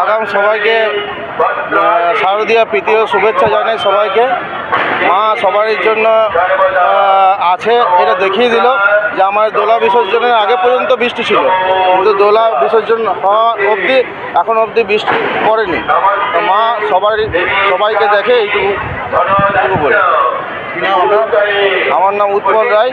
আগাম সবাইকে শারদীয়া প্রীতি ও শুভেচ্ছা জানাই সবাইকে। মা সবারই জন্য আছে, এটা দেখিয়ে দিল যে আমার দোলা বিসর্জনের আগে পর্যন্ত বৃষ্টি ছিল, কিন্তু দোলা বিসর্জন হওয়া অবধি এখন অবধি বৃষ্টি পড়েনি। মা সবাইকে দেখে এইটুকু বলে। আমার নাম উৎপল রায়।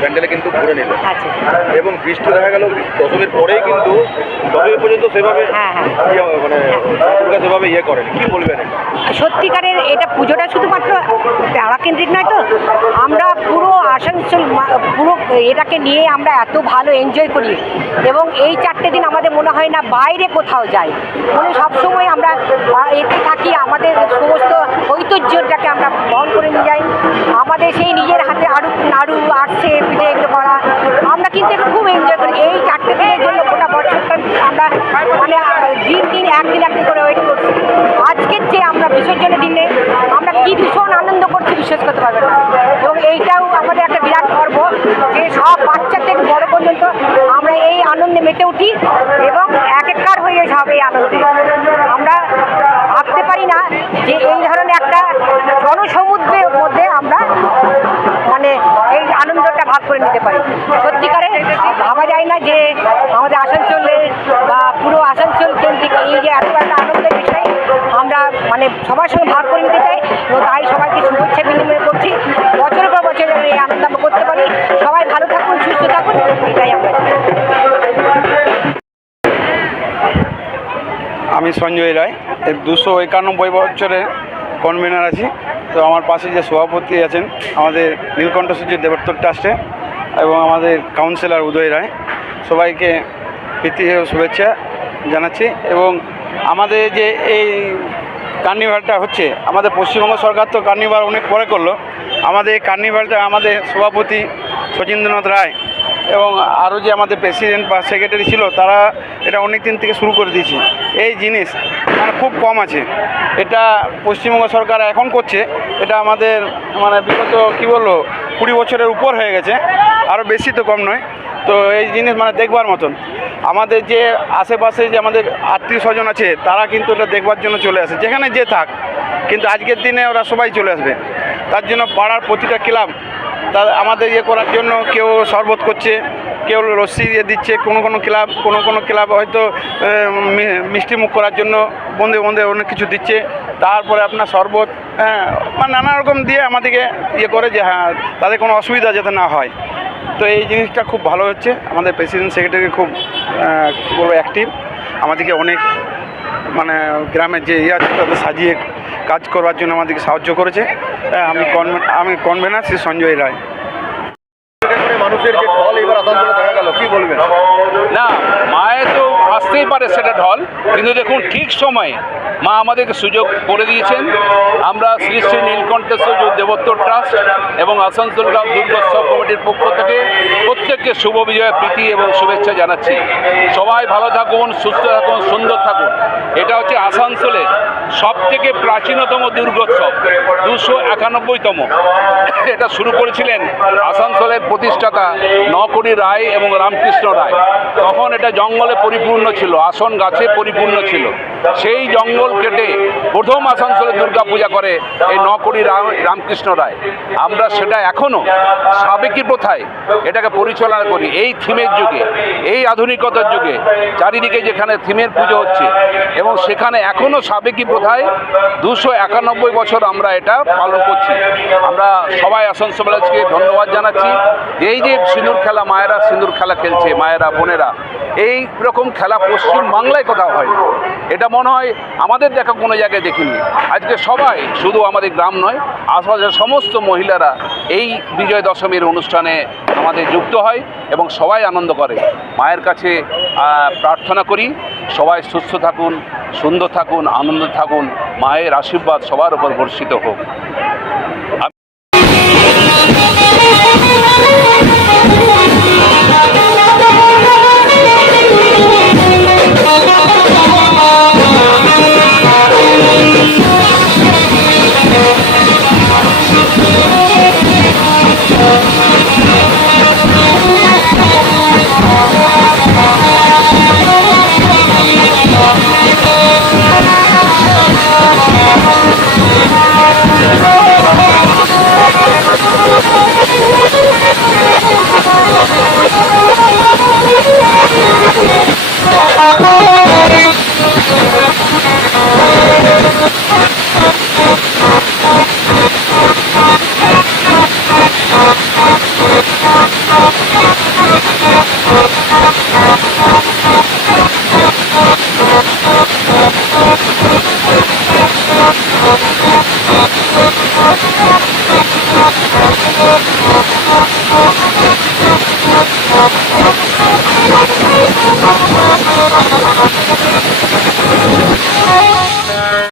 প্যান্ডেলে কিন্তু ঘুরে নিল এবং বৃষ্টি দেখা গেল দশমীর পরেই কিন্তু দশমী পর্যন্ত সেভাবে মানে সেভাবে ইয়ে করেন। কি বলবেন? সত্যিকারের এটা পুজোটা শুধুমাত্র তারাকেন্দ্রিক নয় তো, আমরা পুরো আসানসোল পুরো এটাকে নিয়ে আমরা এত ভালো এনজয় করি এবং এই 4টে দিন আমাদের মনে হয় না বাইরে কোথাও যাই, মানে সবসময় আমরা এতে থাকি, আমাদের সমস্ত ঐতিহ্যটাকে আমরা বহন করে নিয়ে কিন্তু এটা খুব এনজয় করি। এই 4টে দিনের জন্য গোটা বছরটা আমরা মানে দিন একদিন করে ওয়েট করছি। আজকের যে আমরা বিসর্জনের দিনে আমরা কি ভীষণ আনন্দ করছি বিশ্বাস করতে পারবেন না। এবং এইটাও আমাদের একটা বিরাট গর্ব যে সব বাচ্চা থেকে বড় পর্যন্ত আমরা এই আনন্দে মেতে উঠি এবং একাকার হয়ে সব এই আনন্দে। আমরা ভাবতে পারি না যে এই ধরনের একটা জনসমুদ্রের মধ্যে আমরা মানে এই আনন্দটা ভাগ করে নিতে পারি। সত্যিকারে ভাবা যায় না যে আমাদের আসানসোলে বা পুরো আসানসোল কেন্দ্রিক এই যে এত একটা আনন্দের বিষয় আমরা মানে সবার সঙ্গে ভাগ করে নিতে চাই এবং তাই সবাইকে শুভেচ্ছা বিনিময় করছি। বছরের পর বছর যেন এই আনন্দ আমরা করতে পারি। সবাই ভালো থাকুন, সুস্থ থাকুন, এটাই আমরা চাই। আমি সঞ্জয় রায়, এর 291 বছরের কনভেনার আছি। তো আমার পাশে যে সভাপতি আছেন আমাদের নীলকণ্ঠ সূর্য দেবত্ব ট্রাস্টে এবং আমাদের কাউন্সিলর উদয় রায়, সবাইকে প্রীতি ও শুভেচ্ছা জানাচ্ছি। এবং আমাদের যে এই কার্নিভালটা হচ্ছে, আমাদের পশ্চিমবঙ্গ সরকার তো কার্নিভাল অনেক পরে করলো। আমাদের এই কার্নিভালটা আমাদের সভাপতি শচীন্দ্রনাথ রায় এবং আরও যে আমাদের প্রেসিডেন্ট বা সেক্রেটারি ছিল তারা এটা অনেক দিন থেকে শুরু করে দিয়েছে। এই জিনিস মানে খুব কম আছে, এটা পশ্চিমবঙ্গ সরকার এখন করছে। এটা আমাদের মানে বিগত কী বললো 20 বছরের উপর হয়ে গেছে, আরও বেশি তো কম নয়। তো এই জিনিস মানে দেখবার মতন। আমাদের যে আশেপাশে যে আমাদের আত্মীয় স্বজন আছে তারা কিন্তু এটা দেখবার জন্য চলে আসে, যেখানে যে থাক। কিন্তু আজকের দিনে ওরা সবাই চলে আসবে। তার জন্য পাড়ার প্রতিটা ক্লাব তার আমাদের ইয়ে করার জন্য কেউ শরবত করছে, কেউ লস্যি দিয়ে দিচ্ছে, কোনো ক্লাব হয়তো মিষ্টি মুখ করার জন্য বন্ধে অনেক কিছু দিচ্ছে। তারপরে আপনার শরবত, মানে নানা রকম দিয়ে আমাদেরকে ইয়ে করে যে হ্যাঁ তাদের কোনো অসুবিধা যাতে না হয়। তো এই জিনিসটা খুব ভালো হচ্ছে। আমাদের প্রেসিডেন্ট সেক্রেটারি খুব কী বলবো অ্যাক্টিভ, আমাদেরকে অনেক মানে গ্রামের যে ইয়ে আছে তাদের সাজিয়ে কাজ করবার জন্য আমাদেরকে সাহায্য করেছে। আমি কনভেনার শ্রী সঞ্জয় রায়। মানুষের যে ঢল এবার আসানসোলে দেখা গেল, কি বলবেন? না, মায়ের তো আসতেই পারে সেটা ঢল, কিন্তু দেখুন ঠিক সময়ে মা আমাদেরকে সুযোগ করে দিয়েছেন। আমরা শ্রী শ্রী নীলকণ্ঠেশ্বর দেবত্ব ট্রাস্ট এবং আসানসোল গ্রাম দুর্গোৎসব কমিটির পক্ষ থেকে প্রত্যেককে শুভ বিজয় প্রীতি এবং শুভেচ্ছা জানাচ্ছি। সবাই ভালো থাকুন, সুস্থ থাকুন, সুন্দর থাকুন। এটা হচ্ছে আসানসোলের সবথেকে প্রাচীনতম দুর্গোৎসব, 291তম। এটা শুরু করেছিলেন আসানসোলের প্রতিষ্ঠাতা নকড়ি রায় এবং রামকৃষ্ণ রায়। তখন এটা জঙ্গলে পরিপূর্ণ ছিল, আসন গাছে পরিপূর্ণ ছিল। সেই জঙ্গল কেটে প্রথম আসানসোলে দুর্গা পূজা করে এই নকড়ি রামকৃষ্ণ রায়। আমরা সেটা এখনও সাবেকি প্রথায় এটাকে পরিচালনা করি। এই থিমের যুগে, এই আধুনিকতার যুগে চারিদিকে যেখানে থিমের পুজো হচ্ছে এবং সেখানে এখনও সাবেকি প্রথায় 291 বছর আমরা এটা পালন করছি। আমরা সবাই আসানসোলবাসীকে ধন্যবাদ জানাচ্ছি। এই যে সিঁদুর খেলা, মায়েরা সিঁদুর খেলা খেলছে, মায়েরা বোনেরা, এই রকম খেলা পশ্চিম বাংলায় কোথাও হয়। এটা মনে হয় আমাদের দেখা কোনো জায়গায় দেখিনি। আজকে সবাই, শুধু আমাদের গ্রাম নয়, আশপাশের সমস্ত মহিলারা এই বিজয় দশমীর অনুষ্ঠানে আমাদের যুক্ত হয় এবং সবাই আনন্দ করে। মায়ের কাছে প্রার্থনা করি সবাই সুস্থ থাকুন, সুন্দর থাকুন, আনন্দ থাকুন, মায়ের আশীর্বাদ সবার উপর বর্ষিত হোক।